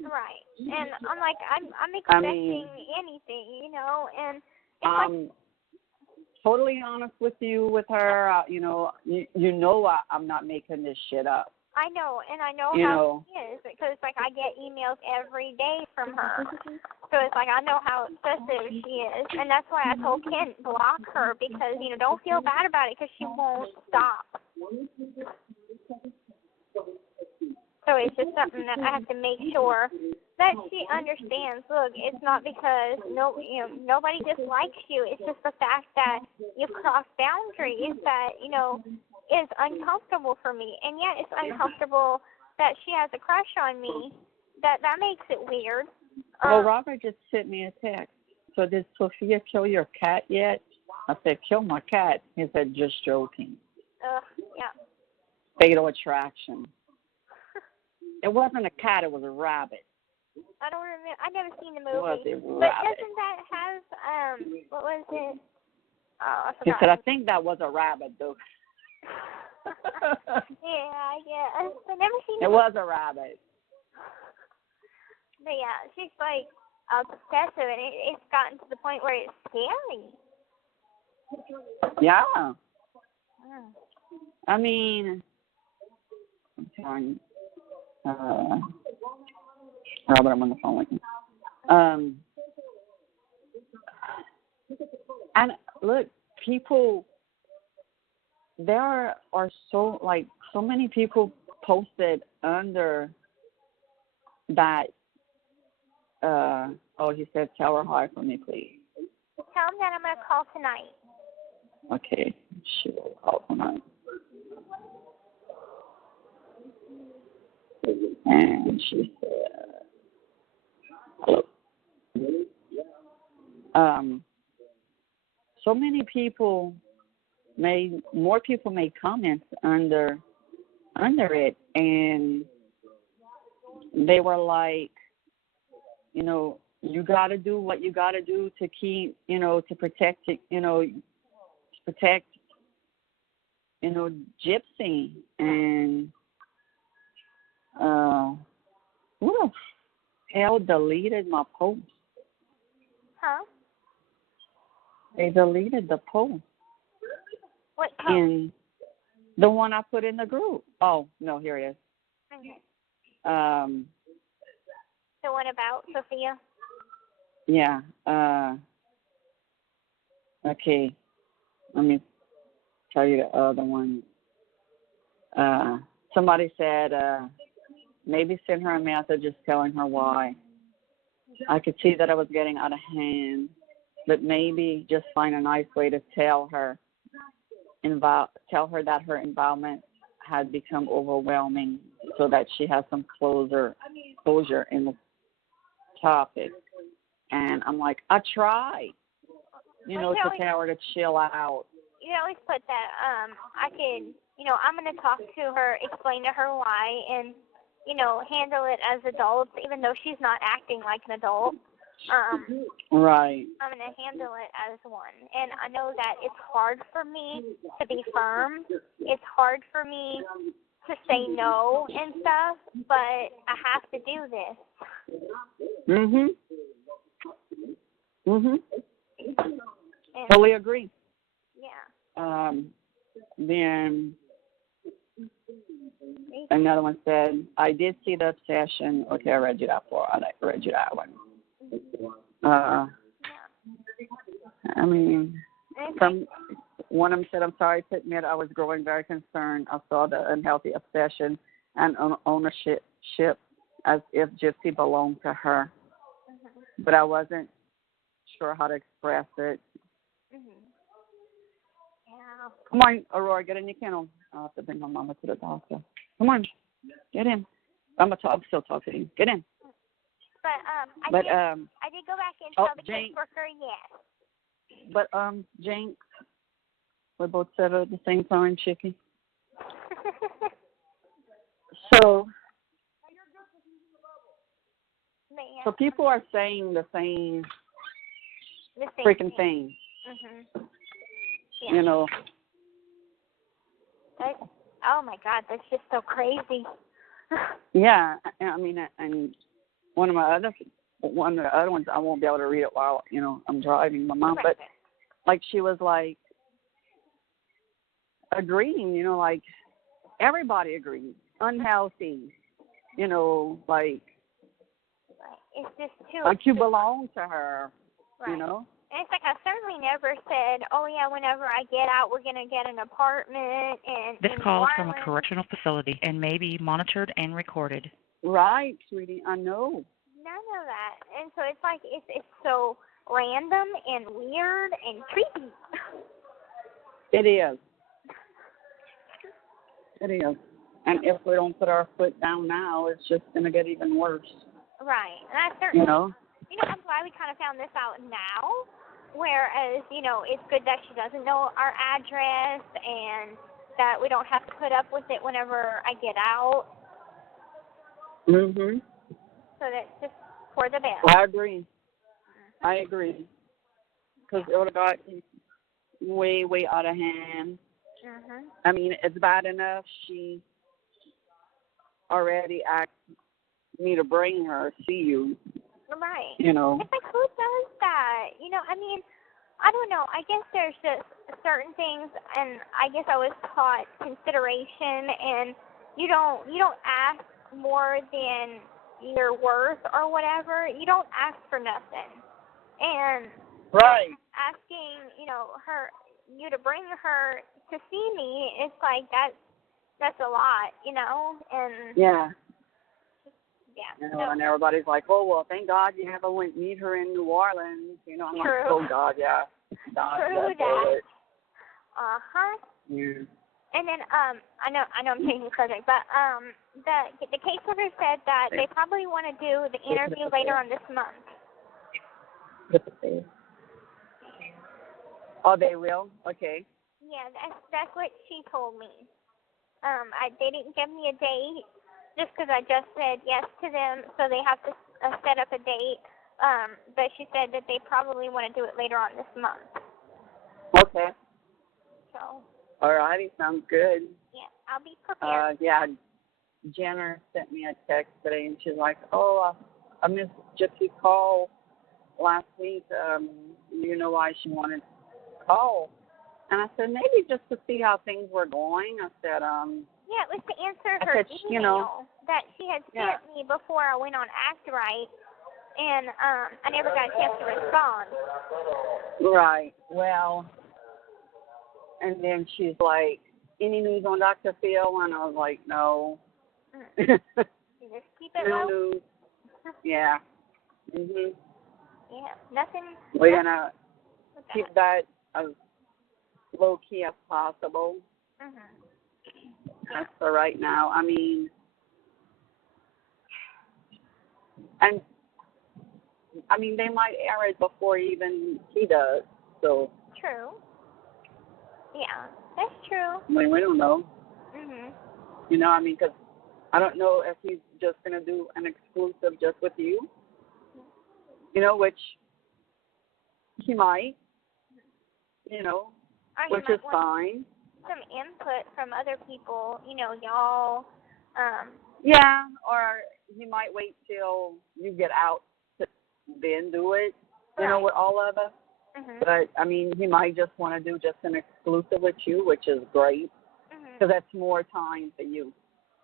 Right. And I'm expecting anything, and it's totally honest with her. I'm not making this shit up. I know, and I know how she is because I get emails every day from her. So it's I know how obsessive she is, and that's why I told Ken block her because don't feel bad about it because she won't stop. So it's just something that I have to make sure that she understands. Look, it's not because nobody dislikes you. It's just the fact that you've crossed boundaries that is uncomfortable for me. And yet it's uncomfortable that she has a crush on me. That makes it weird. Well, Robert just sent me a text. So did Sophia kill your cat yet? I said, kill my cat. He said, just joking. Yeah. Fatal Attraction. It wasn't a cat, it was a rabbit. I don't remember. I never seen the movie. It was a but rabbit. Doesn't that have what was it? Oh, I He forgot. said, I think that was a rabbit, though. Yeah, I guess. I never seen it. It was a rabbit. But yeah, she's obsessive, and it's gotten to the point where it's scary. Yeah. I mean, I'm telling you. Robert, I'm on the phone with you. And look, people, there are so many people posted under that. He said, tell her hi for me, please. Tell him that I'm going to call tonight. Okay, she will call tonight. And she said, hello. So many people more people made comments under it, and they were like, you got to do what you got to do to keep, to protect it, to protect, Gypsy. And who the hell deleted my post? Huh? They deleted the post. What post? In the one I put in the group. Oh, no, here it is. Okay. The one about Sophia? Yeah. Okay. Let me tell you the other one. Somebody said, maybe send her a message just telling her why. I could see that I was getting out of hand, but maybe just find a nice way to tell her that her involvement had become overwhelming so that she has some closure in the topic. And I'm like, I tried, you know, to tell her to chill out. You always put that, I could, you know, I'm going to talk to her, explain to her why, and, you know, handle it as adults, even though she's not acting like an adult. Right. I'm going to handle it as one. And I know that it's hard for me to be firm. It's hard for me to say no and stuff, but I have to do this. And, Fully agree. Yeah. Then another one said, I did see the obsession. Okay, I read you that one. I mean, from one of them said, I'm sorry to admit I was growing very concerned. I saw the unhealthy obsession and ownership as if Gypsy belonged to her. But I wasn't sure how to express it. Yeah. Come on, Aurora, get in your kennel. I'll have to bring my mama to the doctor. Come on, get in. I'm still talking to you. Get in. But I did go back and tell the caseworker yes. But Jinx, we both said it at the same time, Chicky. So people are saying the same freaking thing. Yeah. You know. Oh my God, that's just so crazy. Yeah, I mean, and one of the other ones I won't be able to read it while I'm driving my mom, but like she was like agreeing, like everybody agrees, unhealthy, like it's just too like you belong to her, right. And it's like I certainly never said, oh yeah, whenever I get out, we're gonna get an apartment and. This call is from a correctional facility and may be monitored and recorded. Right, sweetie, I know. None of that, and so it's like it's so random and weird and creepy. It is. It is. And if we don't put our foot down now, it's just gonna get even worse. Right, and I certainly. I'm glad we kind of found this out now. Whereas, it's good that she doesn't know our address and that we don't have to put up with it whenever I get out. So that's just for the best. I agree. I agree. Because it would have got way, way out of hand. I mean, it's bad enough she already asked me to bring her, see you. Right. It's like, who does that? I mean, I don't know. I guess there's just certain things, and I guess I was taught consideration, and you don't ask more than you're worth or whatever. You don't ask for nothing. And right. Asking, you to bring her to see me, it's like that's a lot, and yeah. Yeah. And everybody's like, oh, well, thank God you haven't went meet her in New Orleans. I'm True. like, oh, God, yeah. True that. Yeah. And then, I know I'm changing the subject, but the caseworker said that they probably want to do the interview later on this month. Oh, they will? Okay. Yeah, that's what she told me. They didn't give me a date. Just because I just said yes to them, so they have to set up a date. But she said that they probably want to do it later on this month. Okay. So. All righty, sounds good. Yeah, I'll be prepared. Jenner sent me a text today, and she's like, oh, I missed Gypsy's call last week. You know why she wanted to call? And I said, maybe just to see how things were going. I said, yeah, it was to answer her email that she had sent me before I went on Act Right, and I never got a chance to respond. Right. Well, and then she's like, any news on Dr. Phil? And I was like, no. You just keep it low? No news. Yeah. Yeah, nothing. We're going to keep that as low-key as possible. That's for right now. I mean, and I mean, they might air it before even he does. So. True. Yeah, that's true. I mean, we don't know. Mhm. You know, I mean, because I don't know if he's just going to do an exclusive just with you. You know, which he might. You know, Or you which might is want fine. some input from other people. You know, y'all. Yeah, or he might wait till you get out to then do it. You know, with all of us. Mhm. But I mean, he might just want to do just an exclusive with you, which is great because that's more time for you.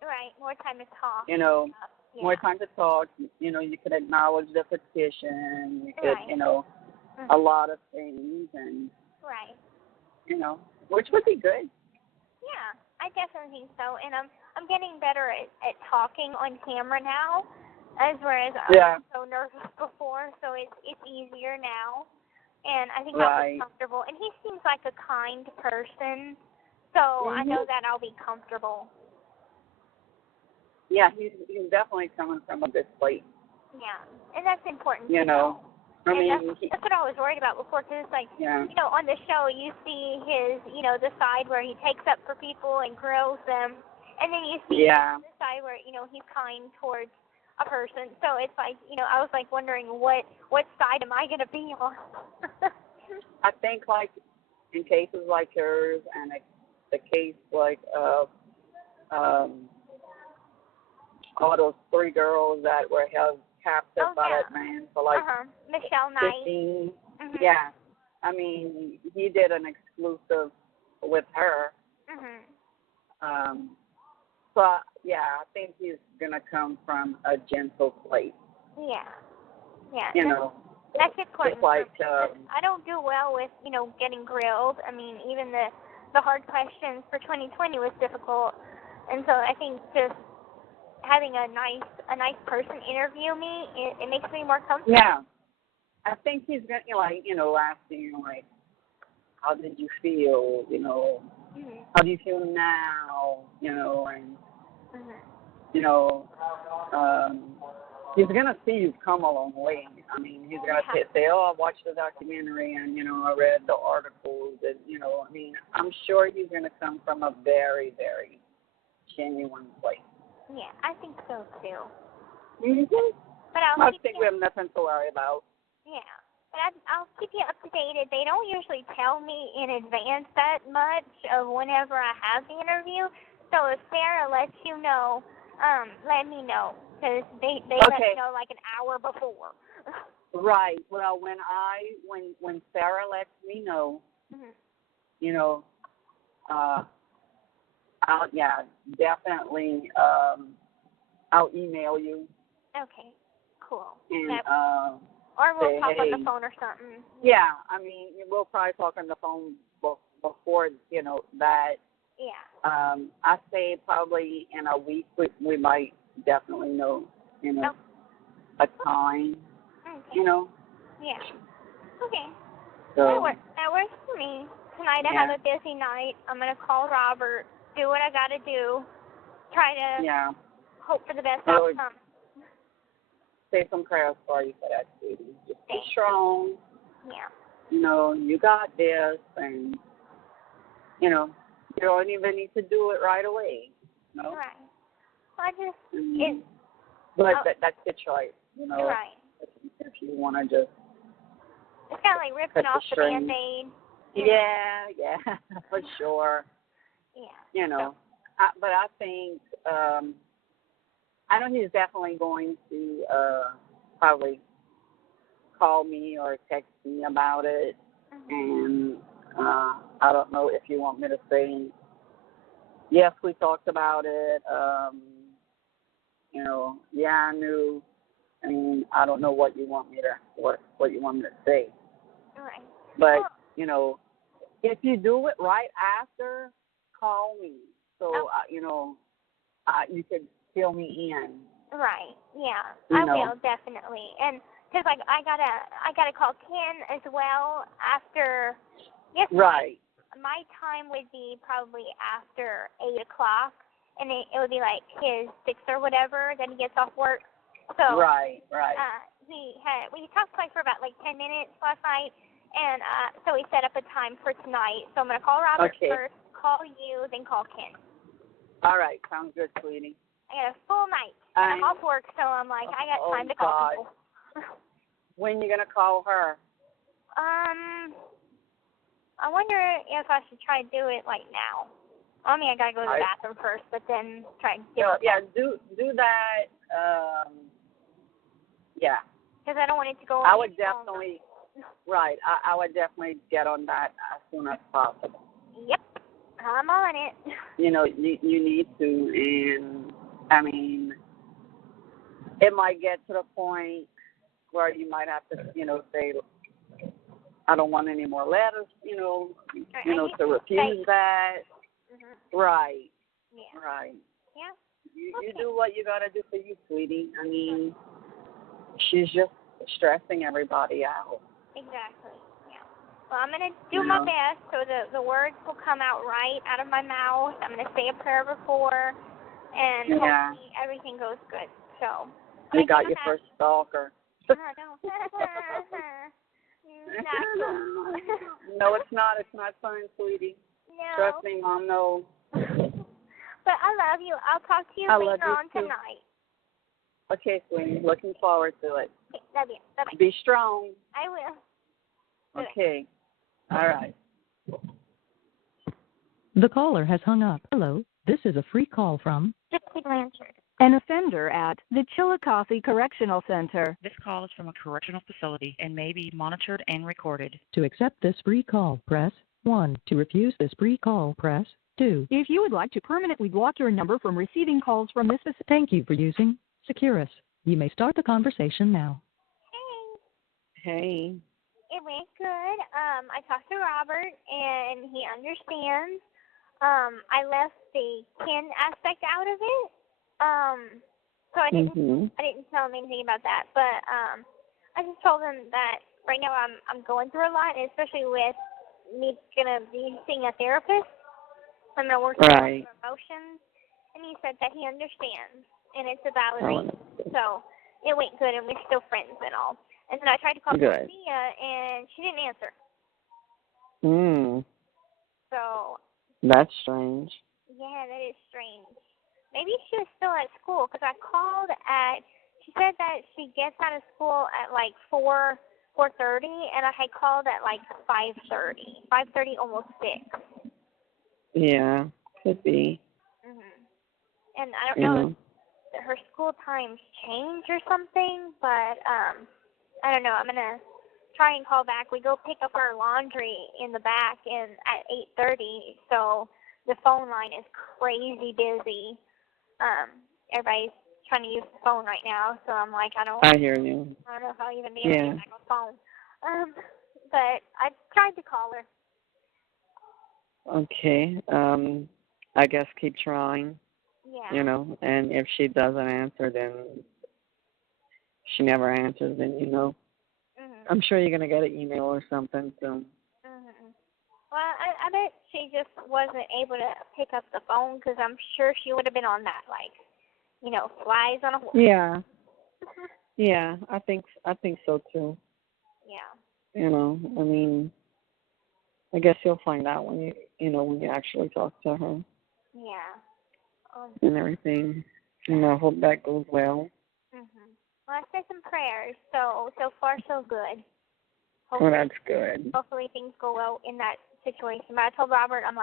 Right, more time to talk. You know, yeah. more time to talk. You know, you could acknowledge the petition. You could, Right. you know, a lot of things, and right. you know, which would be good. Yeah, I definitely think so, and I'm getting better at talking on camera now, whereas I was so nervous before. So it's easier now, and I think I'll be comfortable. And he seems like a kind person, so I know that I'll be comfortable. Yeah, he's definitely coming from a good place. Yeah, and that's important. You know. I mean, that's what I was worried about before, because it's like, you know, on the show you see his, you know, the side where he takes up for people and grills them, and then you see the side where, you know, he's kind towards a person. So it's like, you know, I was like wondering what side am I going to be on? I think like in cases like yours and the case like of all those 3 girls that were held captive by that man for like Michelle 15. Yeah, I mean, he did an exclusive with her. So yeah, I think he's gonna come from a gentle place. Yeah. You know, that's important. Just like I don't do well with, you know, getting grilled. I mean, even the hard questions for 2020 was difficult, and so I think just having a nice person interview me, it makes me more comfortable. Yeah, I think he's gonna, like, you know, asking like, how did you feel? You know, how do you feel now? You know, and you know, he's gonna see you've come a long way. I mean, he's gonna say, oh, I watched the documentary and, you know, I read the articles, and, you know, I mean, I'm sure he's gonna come from a very, very genuine place. Yeah, I think so too. But I think we have nothing to worry about. Yeah, but I'll keep you up to date. They don't usually tell me in advance that much of whenever I have the interview. So if Sarah lets you know, let me know, because they let me know like an hour before. Right. Well, when Sarah lets me know, you know, I'll definitely I'll email you. Okay, cool. And or we'll talk on the phone or something. Yeah, I mean, we'll probably talk on the phone before, you know, that. Yeah. I say probably in a week we might definitely know, you know, a time. Okay. You know. Yeah. Okay. So that works for me. Tonight I have a busy night. I'm gonna call Robert, do what I gotta do, try to hope for the best outcome. Say some prayers for you for that, sweetie. Just be strong. Yeah. You know, you got this, and you know, you don't even need to do it right away. You know? Right. Well, I just but that's your choice. You know. Right. If you want to just. It's kind of like ripping off the Band-Aid. Yeah, for sure. Yeah. You know, but I think I know he's definitely going to probably call me or text me about it, and I don't know if you want me to say yes, we talked about it. You know, yeah, I knew. I mean, I don't know what you want me to what you want me to say. Right. But you know, if you do it right after, call me. So you know, you could fill me in. Right. Yeah. I will definitely. And because like I gotta call Ken as well after. Yes. Right. My time would be probably after 8:00, and it would be like his 6 or whatever. Then he gets off work. So. Right. we talked for about 10 minutes last night, and so we set up a time for tonight. So I'm gonna call Robert first, call you, then call Ken. All right, sounds good, sweetie. I got a full night. I'm off work, so I'm I got time to call people. When you gonna call her? I wonder if I should try to do it now. I mean, I gotta go to the bathroom first, but then try and do it. Yeah, do that. Yeah. Because I don't want it to go. I would definitely. Right, I would definitely get on that as soon as possible. Yep, I'm on it. You need to, and I mean, it might get to the point where you might have to, say, I don't want any more letters, to refuse that. Mm-hmm. Right. Yeah. Right. Yeah. You do what you got to do for you, sweetie. I mean, she's just stressing everybody out. Exactly. Yeah. Well, I'm going to do my best so the words will come out right out of my mouth. I'm going to say a prayer before, and hopefully everything goes good. So. You got your first stalker. No, no, it's not. It's not fun, sweetie. No. Trust me, Mom knows. But I love you. I'll talk to you later on tonight. Okay, sweetie. Looking forward to it. Okay, love you. Bye-bye. Be strong. I will. Okay. All right. The caller has hung up. Hello, this is a free call from Gypsy Blanchard. An offender at the Chillicothe Correctional Center. This call is from a correctional facility and may be monitored and recorded. To accept this free call, press 1. To refuse this free call, press 2. If you would like to permanently block your number from receiving calls from this facility. Thank you for using Securus. You may start the conversation now. Hey. It went good. I talked to Robert, and he understands. I left the kin aspect out of it. So I didn't tell him anything about that. But I just told him that right now I'm going through a lot, and especially with me gonna be seeing a therapist. I'm gonna work on my emotions, and he said that he understands, and it's a valid reason. So it went good, and we're still friends and all. And then I tried to call Sophia, and she didn't answer. So. That's strange. Yeah, that is strange. Maybe she was still at school, because I called she said that she gets out of school at 4:30, and I had called at 5:30, almost 6. Yeah, could be. And I don't know if her school times change or something, but I don't know. I'm going to try and call back. We go pick up our laundry in the back at 8:30, so the phone line is crazy busy. Everybody's trying to use the phone right now, so I'm I hear you. I don't know if I'll even be able to get back on the phone. But I tried to call her. Okay. I guess keep trying. Yeah. And if she doesn't answer, then she never answers, then I'm sure you're going to get an email or something soon. Well, I bet she just wasn't able to pick up the phone, because I'm sure she would have been on that, flies on a horse. Yeah. Yeah, I think so too. Yeah. I mean, I guess you'll find out when you actually talk to her. Yeah. And everything. I hope that goes well. Well, I said some prayers, so far so good. Well, that's good. Hopefully things go well in that situation. But I told Robert, I'm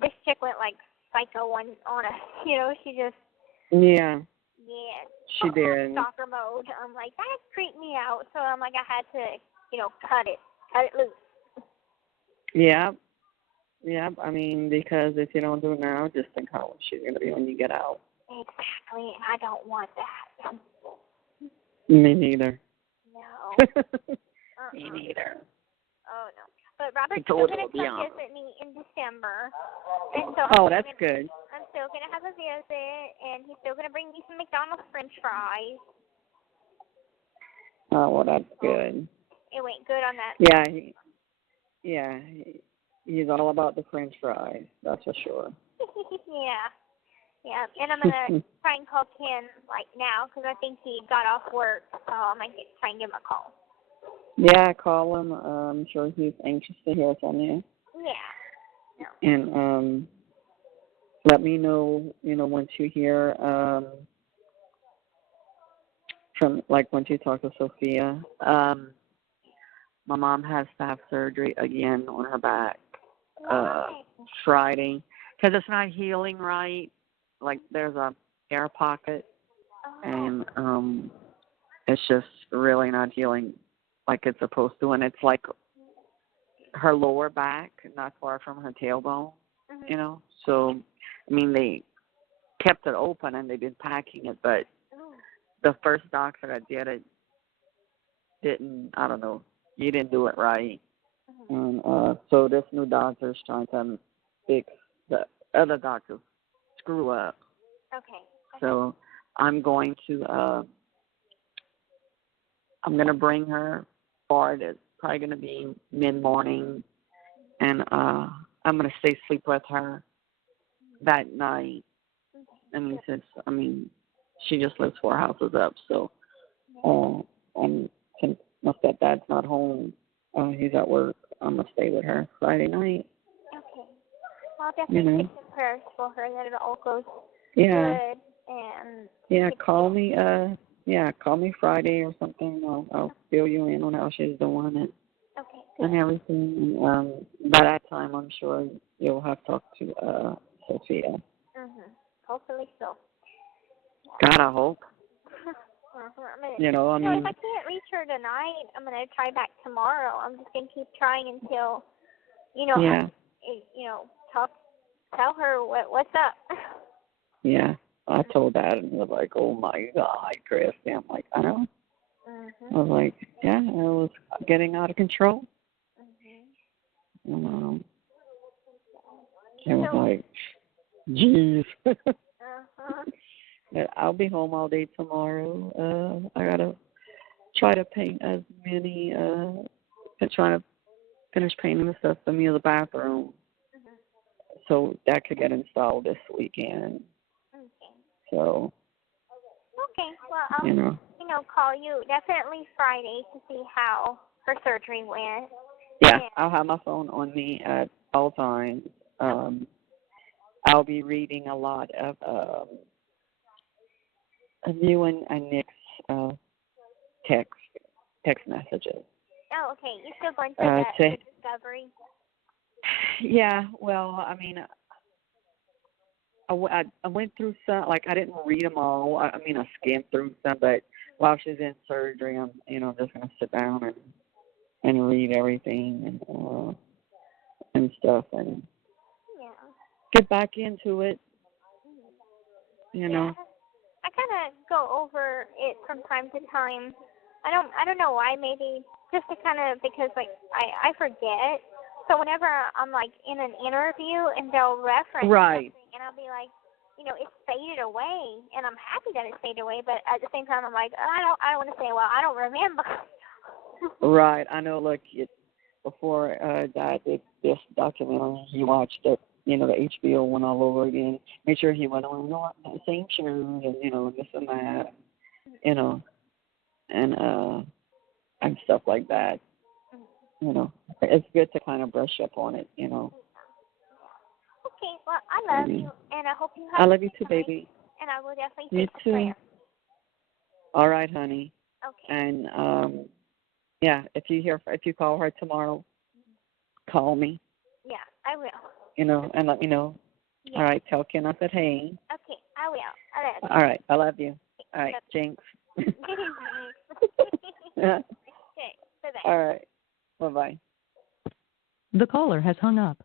this chick went psycho on us. She just. Yeah. Yeah. She did. Stalker mode. I'm that creeped me out. So I'm I had to, cut it loose. Yeah. Yeah. I mean, because if you don't do it now, just think how she's gonna be when you get out. Exactly, and I don't want that. Me neither. No. Me neither. Oh, no. But Robert's still going to come visit me in December. And so that's good. I'm still going to have a visit, and he's still going to bring me some McDonald's French fries. Oh, well, that's good. It went good on that. Yeah, he's all about the French fries. That's for sure. Yeah. Yeah, and I'm gonna try and call Ken like now because I think he got off work, so I'm gonna try and give him a call. Yeah, call him. I'm sure he's anxious to hear from you. Yeah. No. And let me know, once you hear from, like, once you talk to Sophia. My mom has to have surgery again on her back Friday because it's not healing right. Like, there's a air pocket, and it's just really not healing like it's supposed to. And it's like her lower back, not far from her tailbone, So, I mean, they kept it open and they've been packing it, but the first doctor that did it didn't, I don't know, he didn't do it right. And so this new doctor's trying to fix the other doctor's screw up. Okay. So I'm going to bring her forward. It's probably going to be mid-morning, and I'm going to stay sleep with her that night. And she just lives 4 houses up, so and since my stepdad's not home, he's at work, I'm going to stay with her Friday night. Okay. Well, I'll definitely take some prayers for her that it all goes good. And call me. Call me Friday or something. I'll fill you in on how she's doing and everything. And by that time, I'm sure you'll have talked to Sophia. Hopefully so. God, I hope. If I can't reach her tonight, I'm gonna try back tomorrow. I'm just gonna keep trying until, tell her what's up. Yeah, I told Dad, and he was like, "Oh my God, Kristy." I'm like, "I know." I was like, "Yeah, it was getting out of control." And it was like, "Geez." I'll be home all day tomorrow. I gotta try to paint as many. I'm trying to finish painting the stuff for me in the bathroom, so that could get installed this weekend. So. Okay. Well, I'll call you definitely Friday to see how her surgery went. Yeah, I'll have my phone on me at all times. I'll be reading a lot of you and Nick's text messages. Oh, okay. You're still going through the discovery? Yeah, well, I mean, I went through some, like, I didn't read them all. I skimmed through some, but while she's in surgery, I'm, just going to sit down and read everything and stuff and get back into it, I kind of go over it from time to time. I don't know why, maybe just to kind of, because, like, I forget. So whenever I'm, like, in an interview and they'll reference something, and I'll be like, it's faded away, and I'm happy that it's faded away, but at the same time, I'm like, I don't want to say, well, I don't remember. Right. I know, look, before Dad did this documentary, he watched it, the HBO one all over again. Made sure he went on, the same shoes, and, this and that, and stuff like that. It's good to kind of brush up on it, Okay, well, I love you, and I hope you have I love you too, baby. And I will definitely You take too. prayer. All right, honey. Okay. And, if you call her tomorrow, call me. Yeah, I will. And let me know. Yeah. All right, tell Ken I said hey. Okay, I will. I love you. All right, I love you. All right, Jinx. Okay, bye-bye. All right, bye-bye. The caller has hung up.